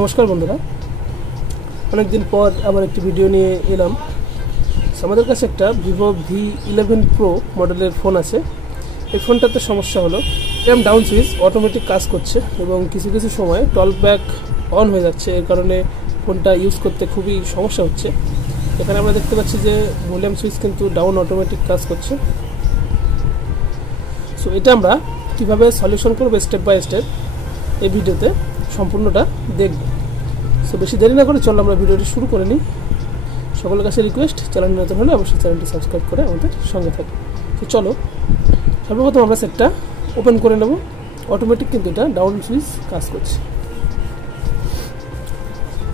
নমস্কার বন্ধুরা, অনেকদিন পর আবার একটি ভিডিও নিয়ে এলাম। আমাদের কাছে একটা vivo v11pro মডেলের ফোন আছে। এই ফোনটাতে সমস্যা হলো র্যাম ডাউন সুইচ অটোমেটিক কাজ করছে এবং কিছু কিছু সময় টল ব্যাক অন হয়ে যাচ্ছে। এর কারণে ফোনটা ইউজ করতে খুবই সমস্যা হচ্ছে। এখানে আমরা দেখতে পাচ্ছি যে ভলিউম সুইচ কিন্তু ডাউন অটোমেটিক কাজ করছে। সো এটা আমরা কীভাবে সলিউশন করবো স্টেপ বাই স্টেপ এই ভিডিওতে সম্পূর্ণটা দেখব। সো বেশি দেরি না করে চলো আমরা ভিডিওটি শুরু করে নিই। সকলের কাছে রিকোয়েস্ট, চ্যানেল নতুন হলে অবশ্যই চ্যানেলটি সাবস্ক্রাইব করে আমাদের সঙ্গে থাকবে। তো চলো সর্বপ্রথম আমরা সেটটা ওপেন করে নেব। অটোমেটিক কিন্তু এটা ডাউন সুইচ কাজ করছে।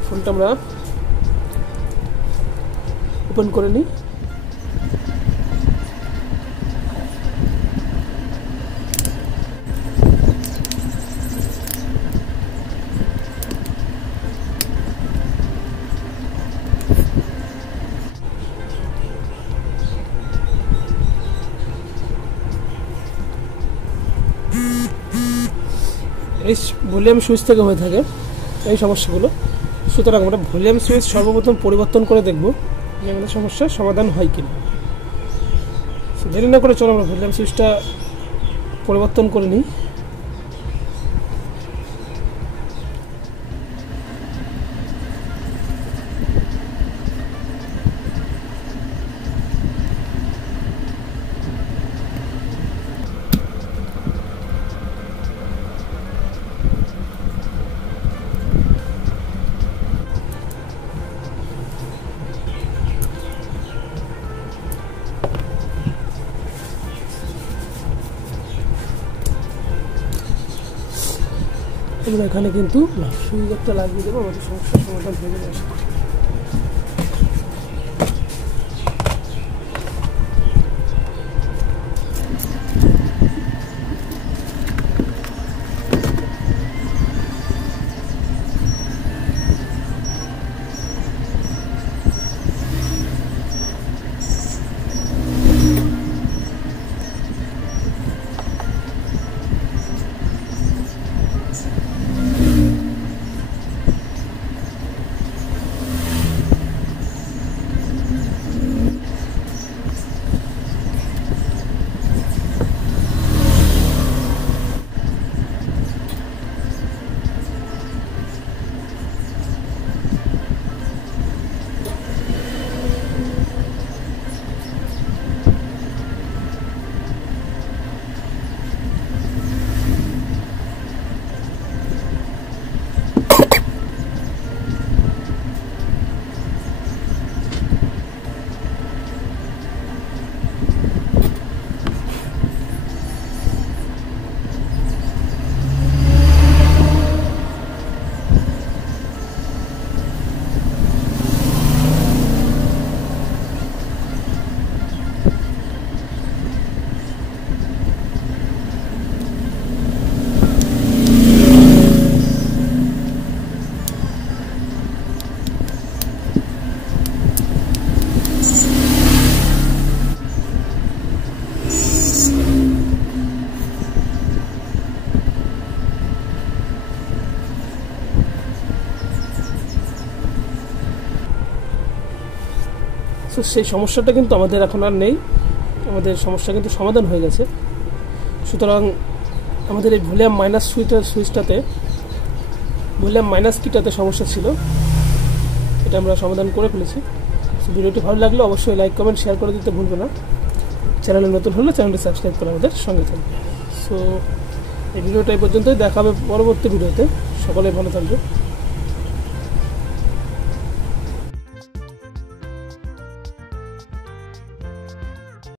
ফোনটা আমরা ওপেন করে নিই। এই ভলিউম সুইচ থেকে হয়ে থাকে এই সমস্যাগুলো। সুতরাং আমরা ভলিউম সুইচ সর্বপ্রথম পরিবর্তন করে দেখব যে আমাদের সমস্যার সমাধান হয় কিনা। দেরি না করে চলো আমরা ভলিউম সুইচটা পরিবর্তন করে নিই। আমরা এখানে কিন্তু সুইচ একটা লাগিয়ে দেবো, আমাদের সমস্যার সমাধান হয়ে যাবে। তো সেই সমস্যাটা কিন্তু আমাদের এখন আর নেই, আমাদের সমস্যা কিন্তু সমাধান হয়ে গেছে। সুতরাং আমাদের এই ভলিউম মাইনাস সুইচটাতে ভলিউম মাইনাস কিটাতে সমস্যা ছিল, এটা আমরা সমাধান করে ফেলেছি। ভিডিওটি ভালো লাগলে অবশ্যই লাইক কমেন্ট শেয়ার করে দিতে ভুলবে না। চ্যানেলে নতুন হলে চ্যানেলটি সাবস্ক্রাইব করে আমাদের সঙ্গে থাকবে। সো এই ভিডিওটা এই পর্যন্তই, দেখা হবে পরবর্তী ভিডিওতে। সকলে ভালো থাকবে।